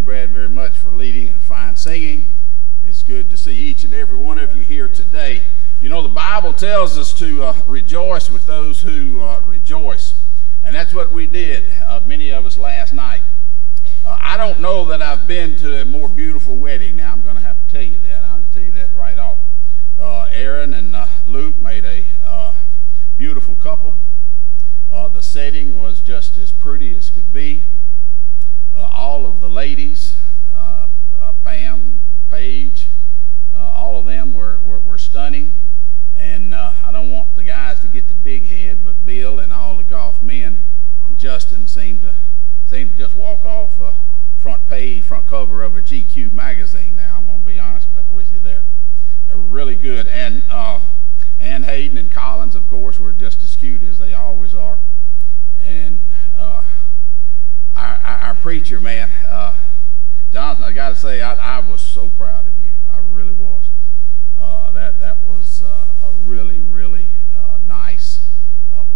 you, Brad, very much for leading and fine singing. It's good to see each and every one of you here today. You know, the Bible tells us to rejoice with those who rejoice. And that's what we did, many of us last night. I don't know that I've been to a more beautiful wedding. Now, I'm going to have to tell you that. I'll tell you that right off. Aaron and Luke made a beautiful couple. The setting was just as pretty as could be. All of the ladies, Pam, Paige, all of them were stunning. And I don't want the guys to get the big head, but Bill and all the golf men and Justin seemed to just walk off front cover of a GQ magazine. Now, I'm going to be honest with you there. They're really good. And Hayden and Collins, of course, were just as cute as they always are. And our preacher, man, Jonathan, I got to say, I was so proud of you. I really was. That was a really, really nice,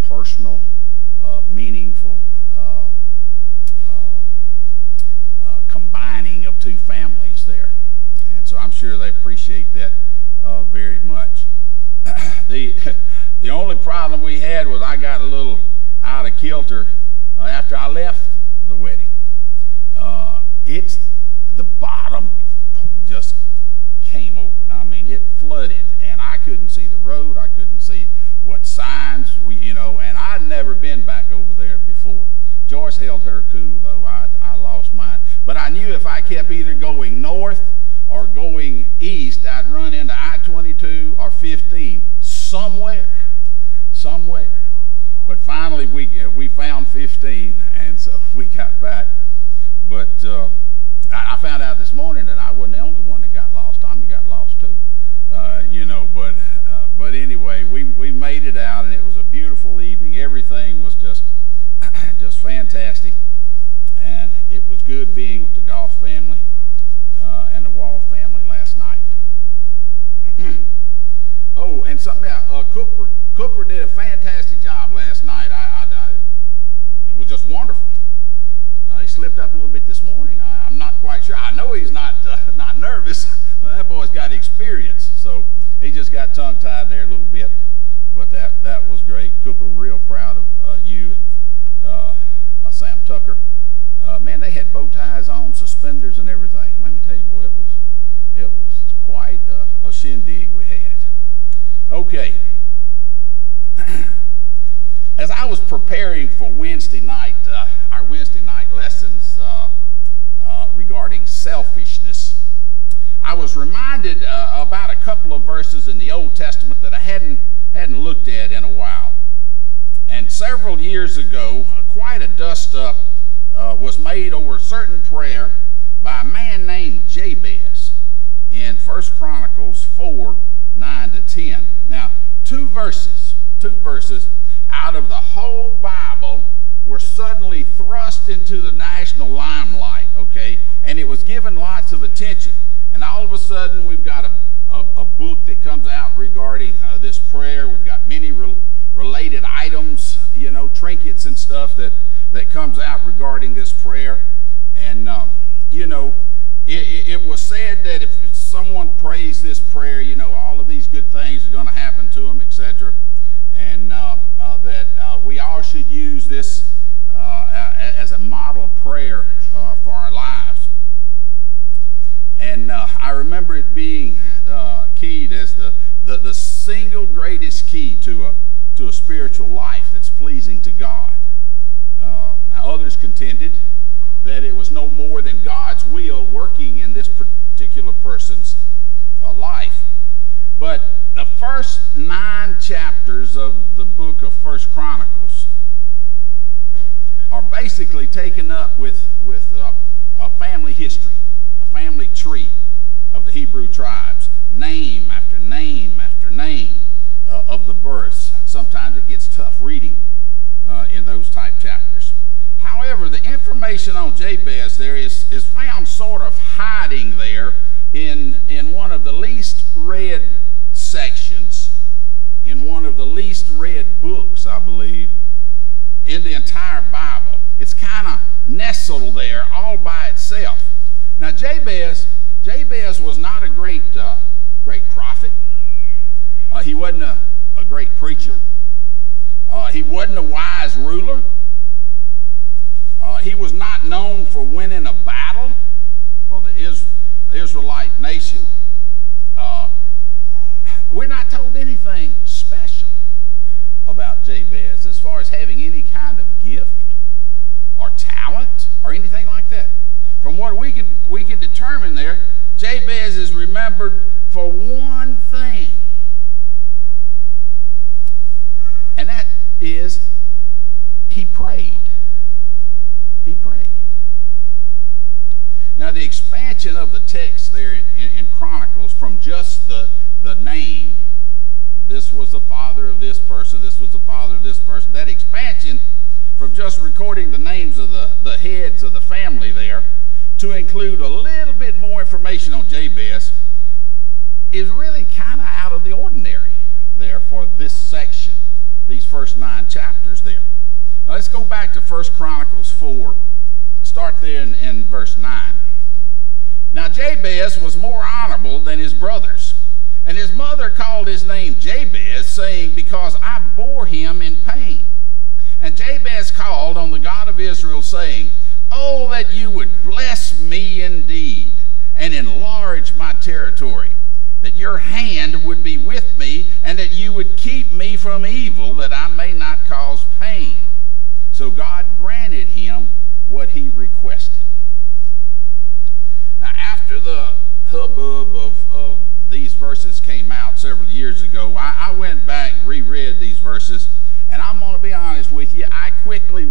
personal, meaningful combining of two families there. And so I'm sure they appreciate that very much. The only problem we had was I got a little out of kilter after I left the wedding. It's the bottom just came open. I mean, it flooded, and I couldn't see the road. I couldn't see what signs, and I'd never been back over there before. Joyce held her cool, though. I lost mine. But I knew if I kept either going north or going east, I'd run into I-22 or 15 somewhere. But finally, we found 15, and so we got back. But I found out this morning that I wasn't the only one that got lost. Tommy got lost too, But anyway, we made it out, and it was a beautiful evening. Everything was just fantastic, and it was good being with the golf family and the Wall family last night. Oh, and something else. Cooper did a fantastic job last night. It was just wonderful. He slipped up a little bit this morning. I'm not quite sure. I know he's not nervous. That boy's got experience, so he just got tongue-tied there a little bit. But that was great. Cooper, real proud of you and Sam Tucker. Man, they had bow ties on, suspenders, and everything. Let me tell you, boy, it was quite a shindig we had. Okay. As I was preparing for Wednesday night, our Wednesday night lessons regarding selfishness, I was reminded about a couple of verses in the Old Testament that I hadn't looked at in a while. And several years ago, quite a dust-up was made over a certain prayer by a man named Jabez in 1 Chronicles 4:9-10. Now, two verses out of the whole Bible were suddenly thrust into the national limelight, okay? And it was given lots of attention. And all of a sudden, we've got a book that comes out regarding this prayer. We've got many related items, trinkets and stuff that comes out regarding this prayer. And, it was said that if someone prays this prayer, all of these good things are going to happen to them, etc. And that we all should use this as a model prayer for our lives. And I remember it being keyed as the single greatest key to a spiritual life that's pleasing to God. Now, others contended that it was no more than God's will working in this particular person's life. But the first 9 chapters of the book of 1 Chronicles are basically taken up with a family history, a family tree of the Hebrew tribes, name after name after name of the births. Sometimes it gets tough reading in those type chapters. However, the information on Jabez there is found sort of hiding there in one of the least read sections, in one of the least read books, I believe, in the entire Bible. It's kind of nestled there all by itself. Now Jabez was not a great prophet. He wasn't a great preacher. He wasn't a wise ruler. He was not known for winning a battle for the Israelite nation. We're not told anything special about Jabez as far as having any kind of gift or talent or anything like that. From what we can determine there, Jabez is remembered for one thing, and that is he prayed. He prayed. Now the expansion of the text there in Chronicles from just the name, this was the father of this person, this was the father of this person, that expansion from just recording the names of the heads of the family there to include a little bit more information on Jabez is really kind of out of the ordinary there for this section, these first 9 chapters there. Now let's go back to 1 Chronicles 4, start there in verse 9. Now Jabez was more honorable than his brothers, and his mother called his name Jabez, saying, because I bore him in pain. And Jabez called on the God of Israel, saying, oh, that you would bless me indeed, and enlarge my territory, that your hand would be with me, and that you would keep me from evil, that I may not cause pain. So God granted him what he requested. Now, after the hubbub of these verses came out several years ago, I went back and reread these verses, and I'm going to be honest with you, I quickly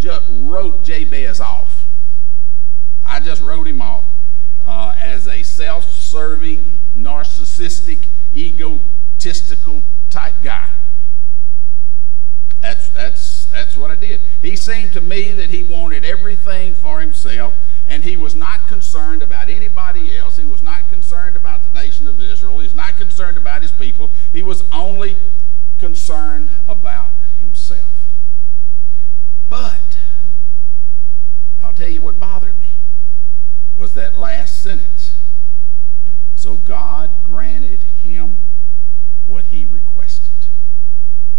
just wrote Jabez off. I just wrote him off as a self-serving, narcissistic, egotistical type guy. That's what I did. He seemed to me that he wanted everything for himself, and he was not concerned about anybody else. He was not concerned about the nation of Israel. He was not concerned about his people. He was only concerned about himself. But I'll tell you what bothered me was that last sentence. So God granted him what he requested.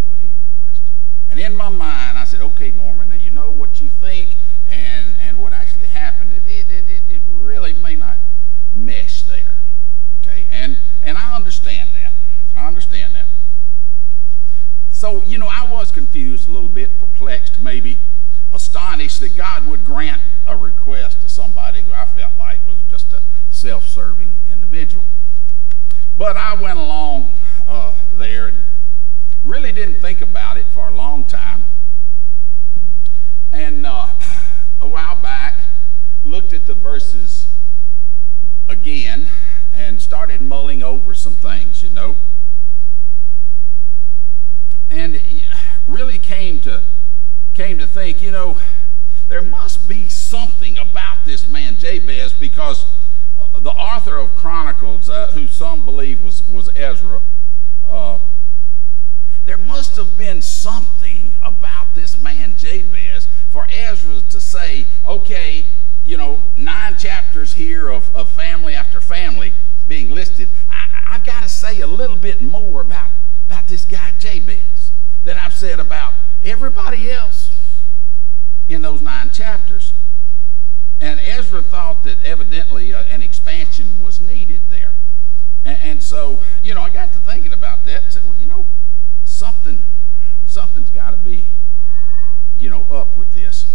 What he requested. And in my mind, I said, okay, Norman, now you know what you think and what actually happened. It really may not mesh there. Okay, and I understand that. I understand that. So, you know, I was confused a little bit, perplexed, maybe astonished that God would grant a request to somebody who I felt like was just a self-serving individual. But I went along there and really didn't think about it for a long time. And a while back, looked at the verses again and started mulling over some things, you know. And really came to think, you know, there must be something about this man Jabez, because the author of Chronicles, who some believe was Ezra, there must have been something about this man Jabez for Ezra to say, okay, you know, 9 chapters here of family after family being listed. I've got to say a little bit more about this guy Jabez than I've said about everybody else in those 9 chapters. And Ezra thought that evidently an expansion was needed there. And so, you know, I got to thinking about that and said, well, you know, something's got to be, you know, up with this.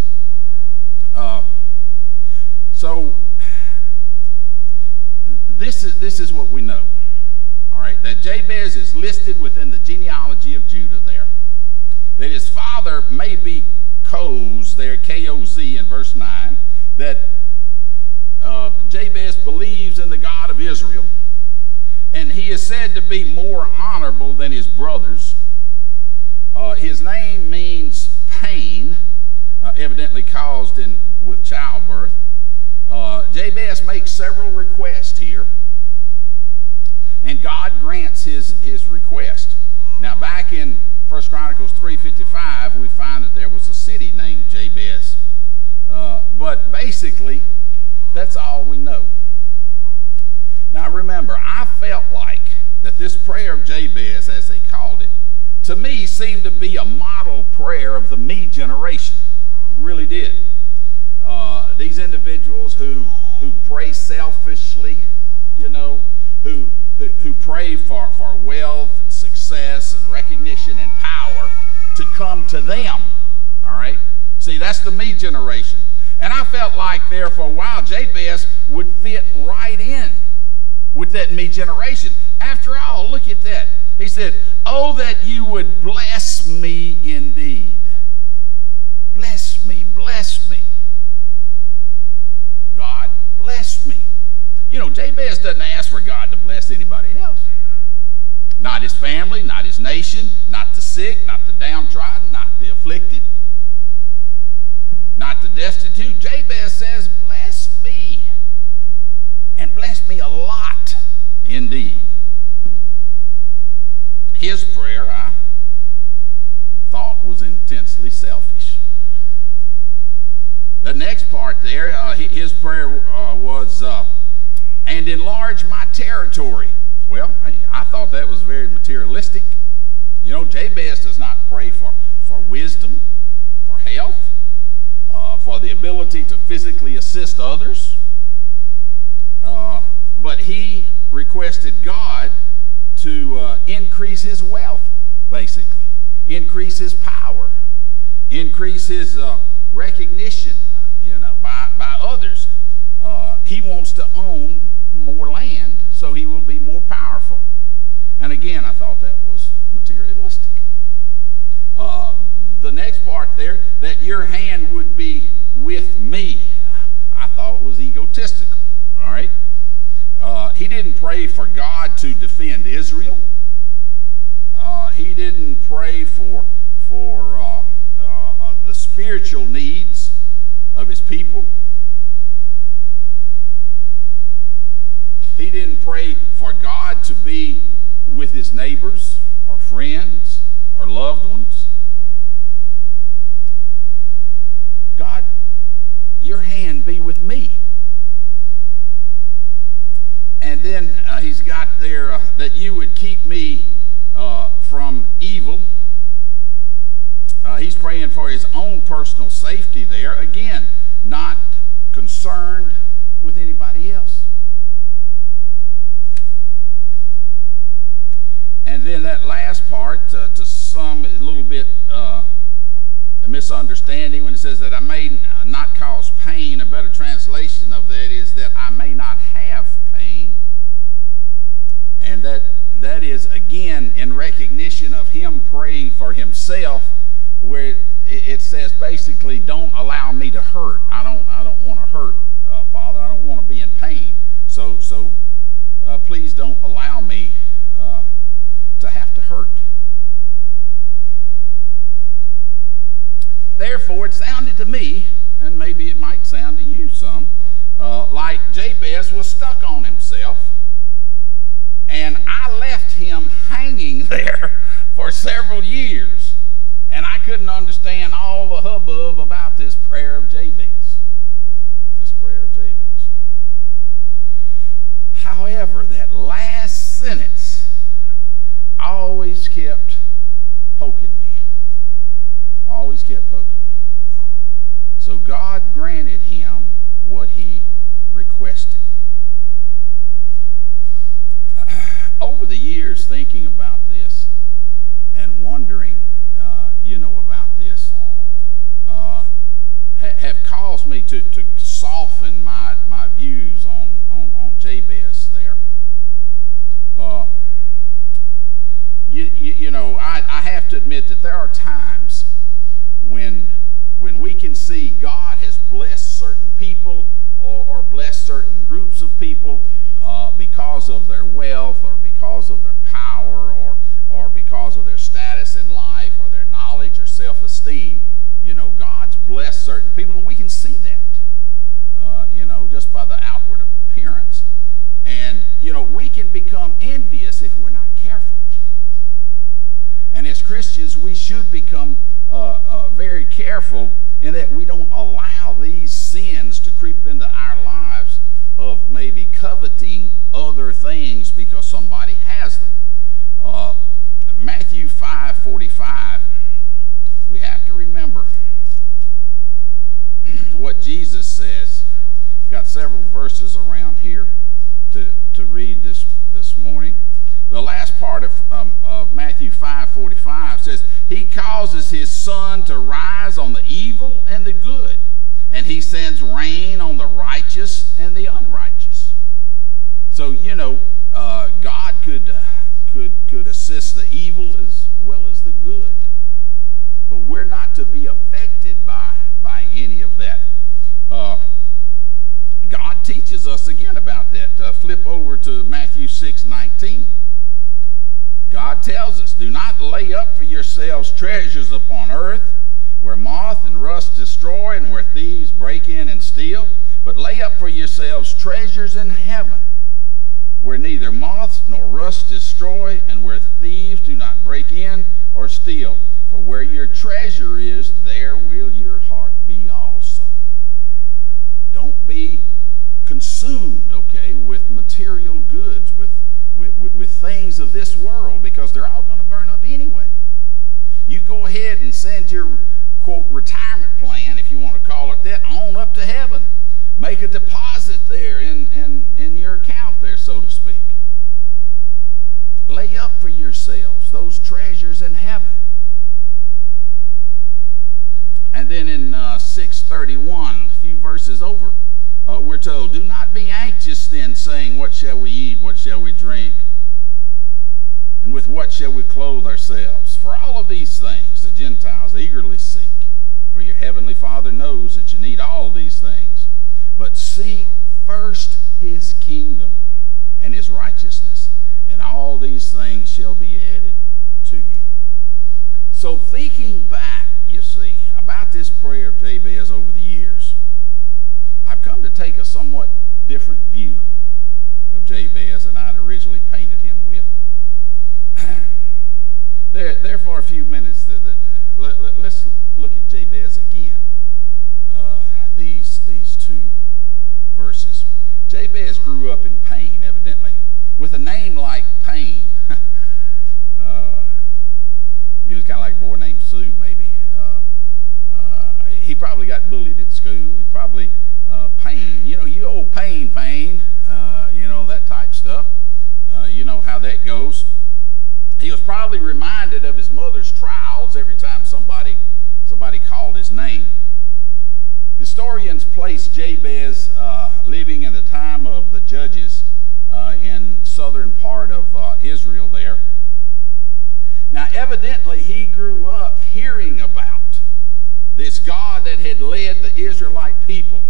So this is what we know. All right, that Jabez is listed within the genealogy of Judah there. That his father may be Koz there, K-O-Z in verse 9. That Jabez believes in the God of Israel. And he is said to be more honorable than his brothers. His name means pain, evidently caused with childbirth. Jabez makes several requests here, and God grants his request. Now, back in 1 Chronicles 3:55, we find that there was a city named Jabez. But basically, That's all we know. Now remember, I felt like that this prayer of Jabez, as they called it, to me seemed to be a model prayer of the me generation. It really did. These individuals who pray selfishly, you know, who pray for wealth and success and recognition and power to come to them. All right? See, that's the me generation. And I felt like there for a while Jabez would fit right in with that me generation. After all, look at that. He said, "Oh, that you would bless me indeed. Bless me, bless me. God, bless me." You know, Jabez doesn't ask for God to bless anybody else. Not his family, not his nation, not the sick, not the downtrodden, not the afflicted, not the destitute. Jabez says, "Bless me, and bless me a lot indeed." His prayer, I thought, was intensely selfish. The next part there, his prayer was, "And enlarge my territory." Well, I thought that was very materialistic. You know, Jabez does not pray for wisdom, for health, for the ability to physically assist others. But he requested God to increase his wealth, basically. Increase his power. Increase his recognition, you know, by others. He wants to own more land so he will be more powerful. And again, I thought that was materialistic. The next part there, that your hand would be with me, I thought was egotistical. All right? He didn't pray for God to defend Israel. He didn't pray for the spiritual needs of his people. He didn't pray for God to be with his neighbors or friends or loved ones. God, your hand be with me. And then he's got there that you would keep me from evil. He's praying for his own personal safety there. Again, not concerned with anybody else. And then that last part, to some a little bit a misunderstanding when it says that I may not cause pain. A better translation of that is that I may not have pain. And that is, again, in recognition of him praying for himself, where it says basically, don't allow me to hurt. I don't want to hurt, Father. I don't want to be in pain. So please don't allow me to have to hurt. Therefore, it sounded to me, and maybe it might sound to you some, like Jabez was stuck on himself, and I left him hanging there for several years, and I couldn't understand all the hubbub about this prayer of Jabez. This prayer of Jabez. However, that last sentence always kept poking me. Always kept poking me. So God granted him what he requested. Over the years, thinking about this and wondering, about this, have caused me to soften my views on Jabez there. I have to admit that there are times when we can see God has blessed certain people or blessed certain groups of people because of their wealth or because of their power or because of their status in life or their knowledge or self-esteem. God's blessed certain people, and we can see that, just by the outward appearance. And, we can become envious if we're not careful. And as Christians, we should become very careful in that we don't allow these sins to creep into our lives of maybe coveting other things because somebody has them. Matthew 5:45, we have to remember what Jesus says. We've got several verses around here to read this morning. The last part of Matthew 5:45 says, he causes his sun to rise on the evil and the good, and he sends rain on the righteous and the unrighteous. So, God could assist the evil as well as the good. But we're not to be affected by any of that. God teaches us again about that. Flip over to Matthew 6:19. God tells us, do not lay up for yourselves treasures upon earth, where moth and rust destroy and where thieves break in and steal, but lay up for yourselves treasures in heaven, where neither moth nor rust destroy and where thieves do not break in or steal. For where your treasure is, there will your heart be also. Don't be consumed, okay, with material goods, with things of this world, because they're all going to burn up anyway. You go ahead and send your, quote, retirement plan, if you want to call it that, on up to heaven. Make a deposit there in your account there, so to speak. Lay up for yourselves those treasures in heaven. And then in 6:31, a few verses over, we're told, do not be anxious then, saying, what shall we eat, what shall we drink, and with what shall we clothe ourselves? For all of these things the Gentiles eagerly seek. For your heavenly Father knows that you need all these things. But seek first his kingdom and his righteousness, and all these things shall be added to you. So thinking back, you see, about this prayer of Jabez over the years, I've come to take a somewhat different view of Jabez than I'd originally painted him with. Therefore, a few minutes, let's look at Jabez again, these two verses. Jabez grew up in pain, evidently. With a name like Pain, he was kind of like a boy named Sue, maybe. He probably got bullied at school. He probably, Pain, you old Pain, that type stuff. You know how that goes. He was probably reminded of his mother's trials every time somebody called his name. Historians place Jabez living in the time of the judges in southern part of Israel there. Now, evidently, he grew up hearing about this God that had led the Israelite people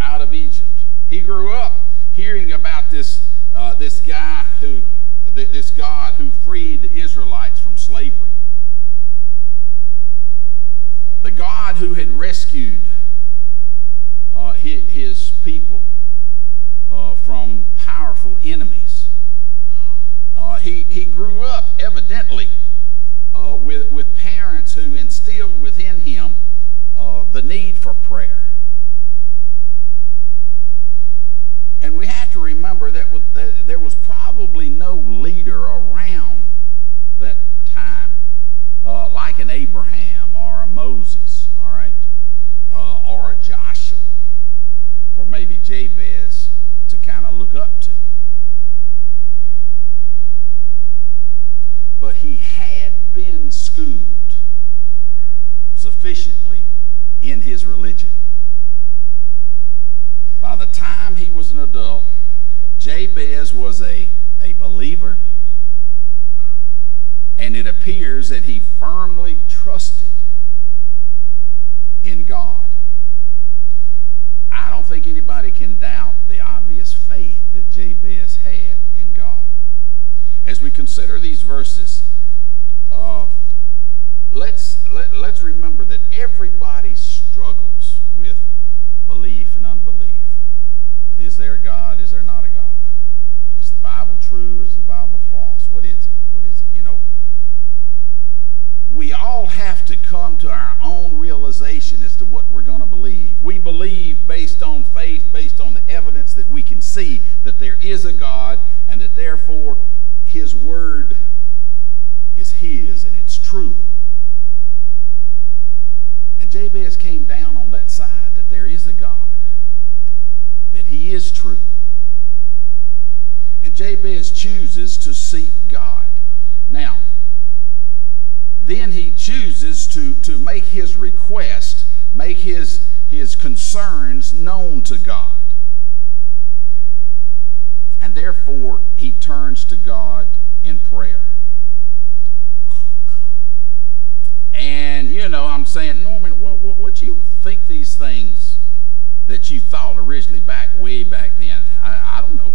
out of Egypt. He grew up hearing about this God who freed the Israelites from slavery. The God who had rescued his people from powerful enemies. He grew up evidently with parents who instilled within him the need for prayer. And we have to remember that there was probably no leader around that time like an Abraham or a Moses, all right, or a Joshua, for maybe Jabez to kind of look up to. But he had been schooled sufficiently in his religion. By the time he was an adult, Jabez was a believer, and it appears that he firmly trusted in God. I don't think anybody can doubt the obvious faith that Jabez had in God. As we consider these verses, let's remember that everybody struggles with belief and unbelief. With is there a God? Is there not a God? Is the Bible true or is the Bible false? What is it? What is it? to come to our own realization as to what we're going to believe. We believe based on faith, based on the evidence that we can see that there is a God and that therefore his word is his and it's true. And Jabez came down on that side, that there is a God, that he is true. And Jabez chooses to seek God. Now, then he chooses to make his request, make his concerns known to God. And therefore, he turns to God in prayer. And, you know, I'm saying, Norman, what you think these things that you thought originally way back then? I don't know.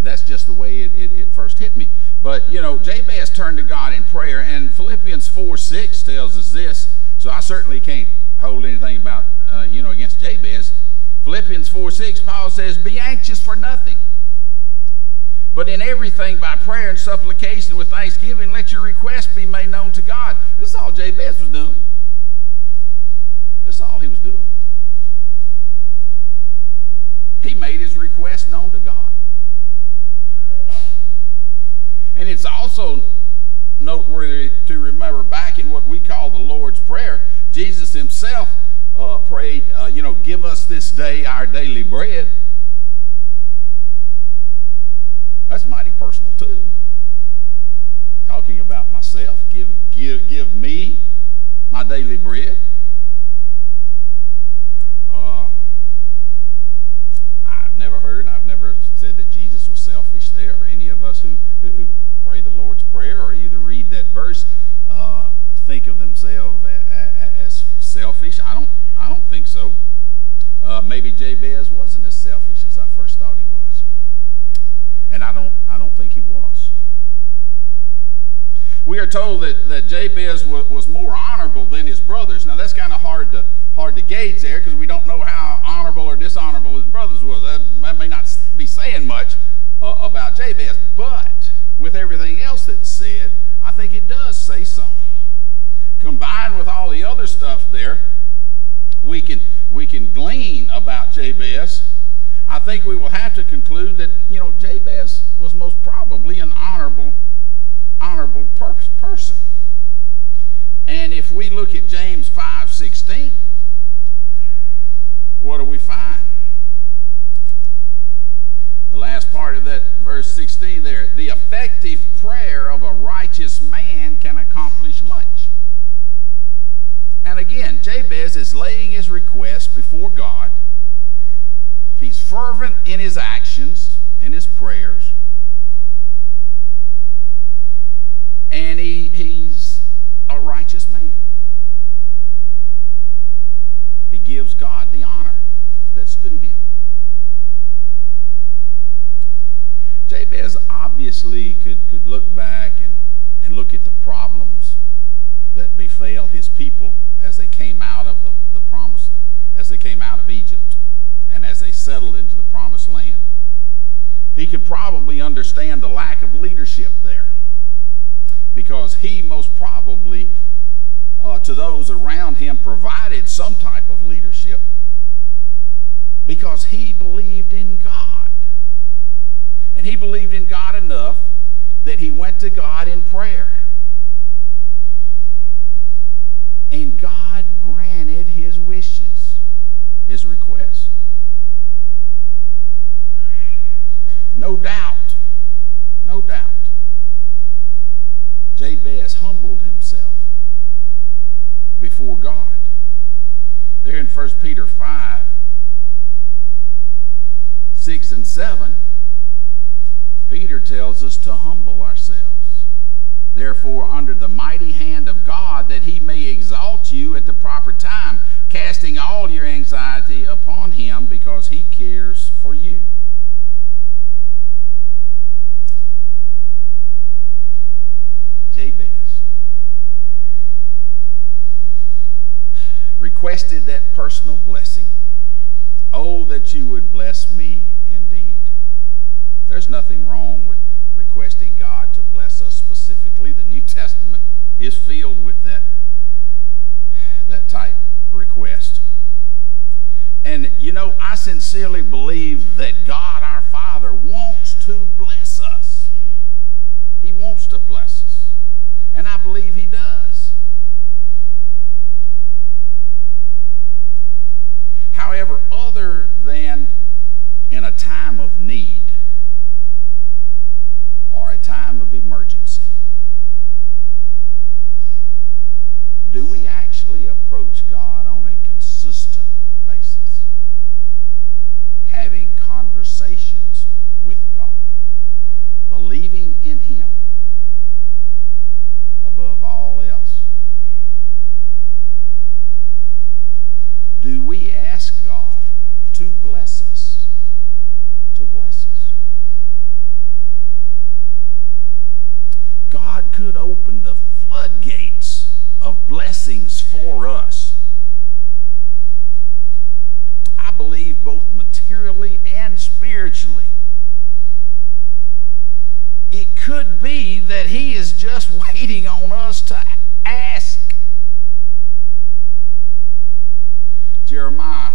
That's just the way it first hit me. But, you know, Jabez turned to God in prayer, and Philippians 4:6 tells us this, so I certainly can't hold anything about, against Jabez. Philippians 4:6, Paul says, be anxious for nothing, but in everything by prayer and supplication with thanksgiving, let your requests be made known to God. This is all Jabez was doing. This is all he was doing. He made his request known to God. And it's also noteworthy to remember back in what we call the Lord's Prayer, Jesus himself prayed, give us this day our daily bread. That's mighty personal too. Talking about myself, give me my daily bread. I've never said that Jesus was selfish there, or any of us who pray the Lord's Prayer or either read that verse think of themselves as selfish. I don't think so. Maybe Jabez wasn't as selfish as I first thought he was, and I don't think he was. We are told that Jabez was more honorable than his brothers. Now that's kind of hard to gauge there, because we don't know how honorable or dishonorable his brothers was. That may not be saying much about Jabez, but with everything else that's said, I think it does say something. Combined with all the other stuff there, we can glean about Jabez. I think we will have to conclude that, Jabez was most probably an honorable person. And if we look at James 5:16, what do we find? The last part of that verse 16 there, the effective prayer of a righteous man can accomplish much. And again, Jabez is laying his request before God. He's fervent in his actions, in his prayers. And he's a righteous man. He gives God the honor that's due him. Jabez obviously could look back and look at the problems that befell his people as they came out of the promise, as they came out of Egypt, and as they settled into the promised land. He could probably understand the lack of leadership there, because he most probably, to those around him, provided some type of leadership, because he believed in God. And he believed in God enough that he went to God in prayer. And God granted his wishes, his request. No doubt, Jabez humbled himself before God. There in 1 Peter 5, 6 and 7, Peter tells us to humble ourselves. Therefore, under the mighty hand of God, that he may exalt you at the proper time, casting all your anxiety upon him, because he cares for you. Jabez requested that personal blessing. Oh, that you would bless me indeed. There's nothing wrong with requesting God to bless us specifically. The New Testament is filled with that type request. And you know, I sincerely believe that God our Father wants to bless us. He wants to bless us. And I believe He does. However, other than in a time of need or a time of emergency, do we actually approach God on a consistent basis, having conversations with God, believing in Him above all else? Do we ask God to bless us? To bless us. God could open the floodgates of blessings for us. I believe both materially and spiritually. It could be that He is just waiting on us to ask. Jeremiah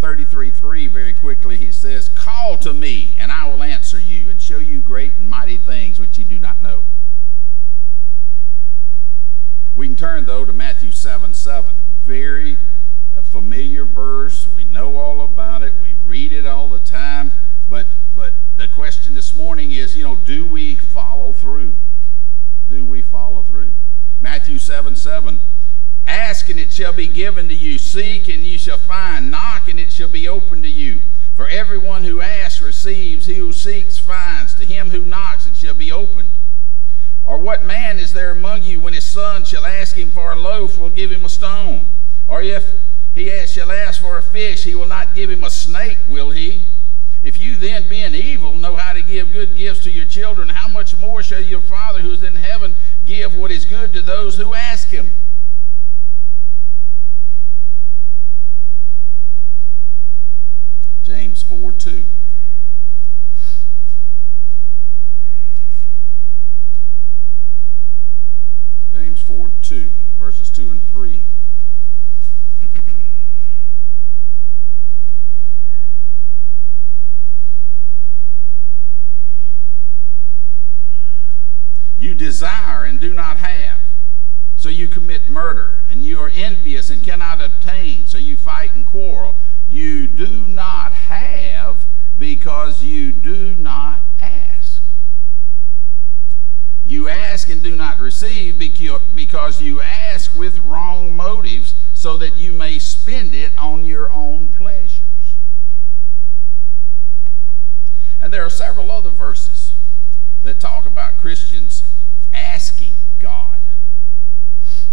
33:3, very quickly, he says, "Call to me, and I will answer you, and show you great and mighty things which you do not know." We can turn, though, to Matthew 7:7. Very familiar verse. We know all about it. We read it all the time. But the question this morning is, do we follow through? Do we follow through? Matthew 7:7. "Ask, and it shall be given to you. Seek, and you shall find. Knock, and it shall be opened to you. For everyone who asks receives. He who seeks finds. To him who knocks it shall be opened. Or what man is there among you, when his son shall ask him for a loaf, will give him a stone? Or if he shall ask for a fish, he will not give him a snake, will he? If you then, being evil, know how to give good gifts to your children, how much more shall your Father who is in heaven give what is good to those who ask Him?" James 4:2. James 4:2, verses 2 and 3. "You desire and do not have, so you commit murder, and you are envious and cannot obtain, so you fight and quarrel. You do not have because you do not ask. You ask and do not receive because you ask with wrong motives, so that you may spend it on your own pleasures." And there are several other verses that talk about Christians asking God.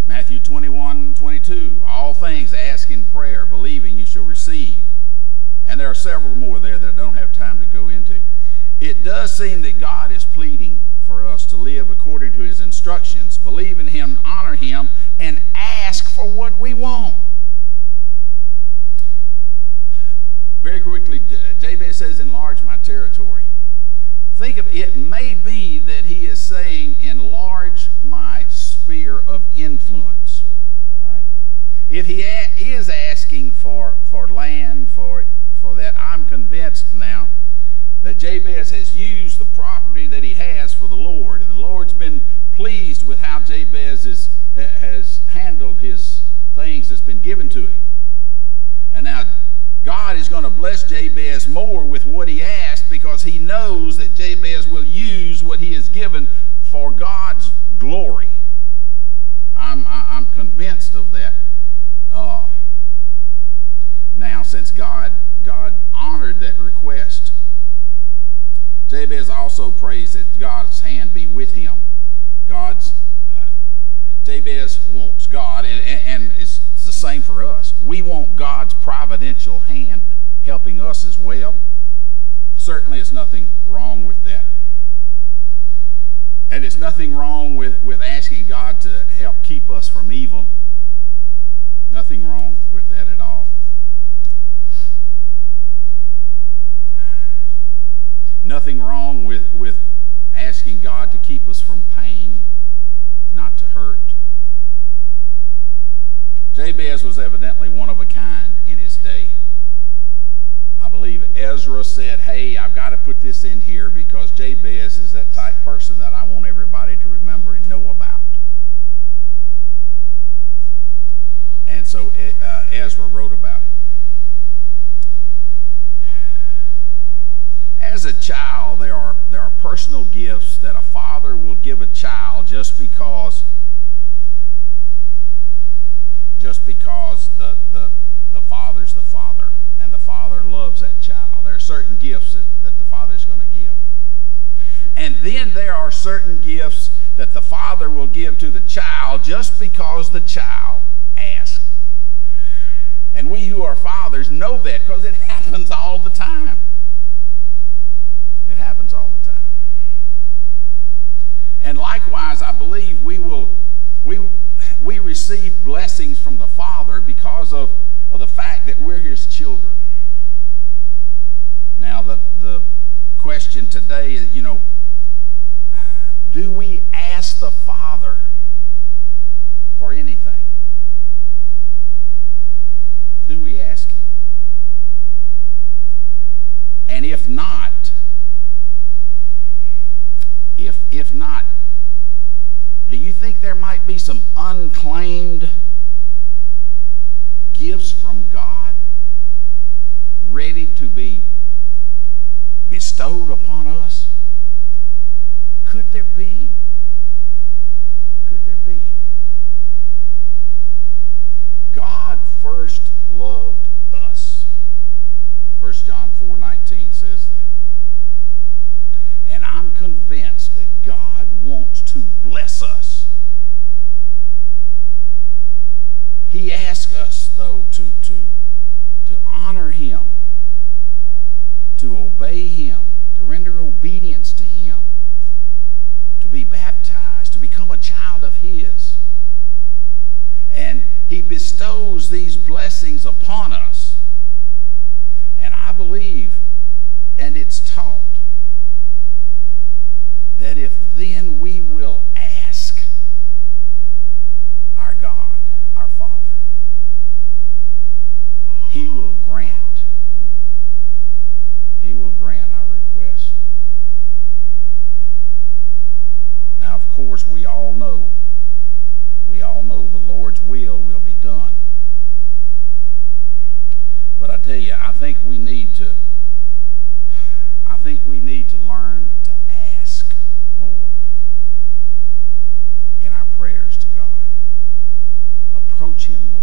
Matthew 21:22, "All things ask in prayer, believing you shall receive." And there are several more there that I don't have time to go into. It does seem that God is pleading for us to live according to His instructions, believe in Him, honor Him, and ask for what we want. Very quickly, Jabez says, "Enlarge my territory." Think of it. It may be that he is saying, "Enlarge my sphere of influence." All right. If he is asking for land, for that, I'm convinced now that Jabez has used the property that he has for the Lord, and the Lord's been pleased with how Jabez has handled his things that's been given to him. And now God is going to bless Jabez more with what he asked, because he knows that Jabez will use what he has given for God's glory. I'm convinced of that. Now, since God honored that request, Jabez also prays that God's hand be with him. Jabez wants God, and it's the same for us. We want God's providential hand helping us as well. Certainly, there's nothing wrong with that. And there's nothing wrong with asking God to help keep us from evil. Nothing wrong with that at all. Nothing wrong with asking God to keep us from pain, not to hurt. Jabez was evidently one of a kind in his day. I believe Ezra said, hey, I've got to put this in here because Jabez is that type person that I want everybody to remember and know about. And so Ezra wrote about it. As a child, there are personal gifts that a father will give a child just because the father's the father and the father loves that child. There are certain gifts that the father's going to give. And then there are certain gifts that the father will give to the child just because the child asks. And we who are fathers know that because it happens all the time. It happens all the time. And likewise, I believe we receive blessings from the Father because of the fact that we're His children. Now, the question today is, do we ask the Father for anything? Do we ask Him? And if not, do you think there might be some unclaimed gifts from God ready to be bestowed upon us? Could there be? Could there be? God first loved us. 1 John 4:19 says that. And I'm convinced that God wants to bless us. He asks us, though, to honor Him, to obey Him, to render obedience to Him, to be baptized, to become a child of His. And He bestows these blessings upon us. And I believe, and it's taught, that if then we will ask our God, our Father, He will grant. He will grant our request. Now, of course, we all know the Lord's will be done. But I tell you, I think we need to learn to ask more in our prayers to God. Approach Him more.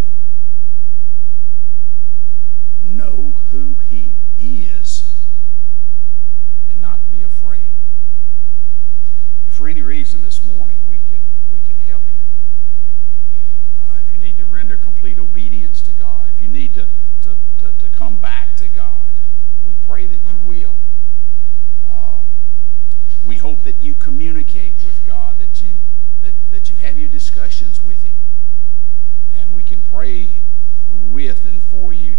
Know who He is and not be afraid. If for any reason this morning we can help you, if you need to render complete obedience to God, if you need to come back to God, we pray that you will. We hope that you communicate with God, that you have your discussions with Him, and we can pray with and for you